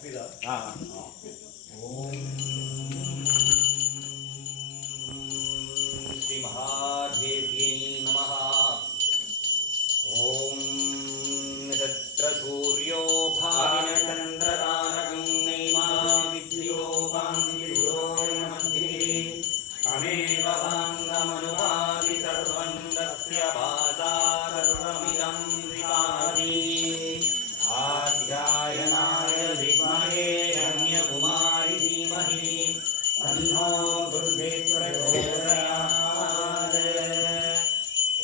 श्री महादेव्यै नमः। ओम तत्र सूर्यो भाविनचन्द्रतारकं नैमां विद्योपान्तिगुरोर्न मध्ये तमेव वाङ्गमनुवादि सर्वं तस्य भाषा सर्वमिदं विभाति। आध्यायनाय विद्महे रम्यकुमारी धीमहि तन्नो दुर्गे प्रचोदयात्।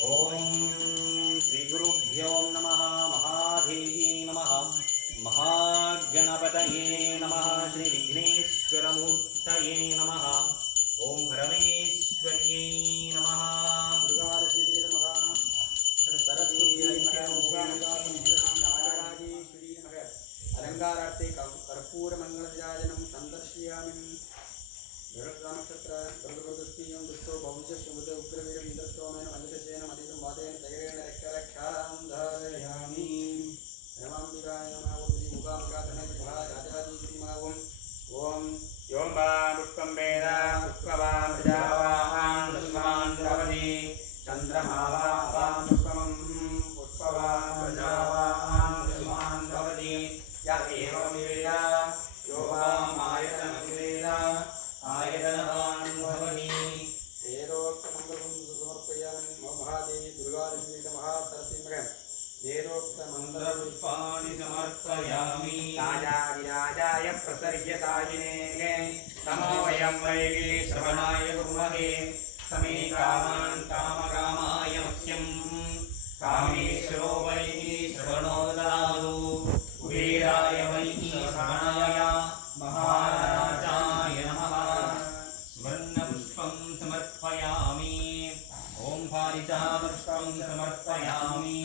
ओम श्री गुरुभ्यो नमः। महादेव्यै नमः। महागणपतये नमः। श्री विघ्नेश्वरमूर्तये नमः। ओम परमेश्वर्यै नमः। दुर्गादेवी नमः। सरस्वत्यै नमः। अलंकारार्थे कर्पूरमंगलविराजनं संदर्शयामि। नक्षत्र दुर्गदुष्टियं दुष्टो बहुजस्यमुद उग्रवीरं इंद्रस्त्वमेन मलिकसेन मलितं वादेन तैरेण रक्षरक्षां धारयामि। नमाम्बिकाय नमः। ओम श्री मुखाम्बिकासने राजादिश्रीमः। ओम यों वा पुष्पं वेद पुष्पवान् प्रजावान् पुष्पवान् भवति। चन्द्रमा वा पुष्पं पुष्पवान् प्रजावान् पुष्पवान् भवति। य एवं वेद यो वा आयतनं वेद आयतनवान् भवति। वेदोक्तमङ्गलं समर्पयामि। नमो महादेवी दुर्गादेवी नमः। सरस्वती वेदोक्तमन्त्रपुष्पाणि समर्पयामि। राजाधिराजाय प्रसर्य सायिने नमो वयं वैगे श्रवणाय कुर्महे। समे कामान् कामकामाय मह्यं कामेश्वरो वैगे श्रवणो ददातु। कुबेराय वैगे श्रवणाय महाराजाय नमः। स्वर्णपुष्पं समर्पयामि। ओम पारिजातपुष्पं समर्पयामि।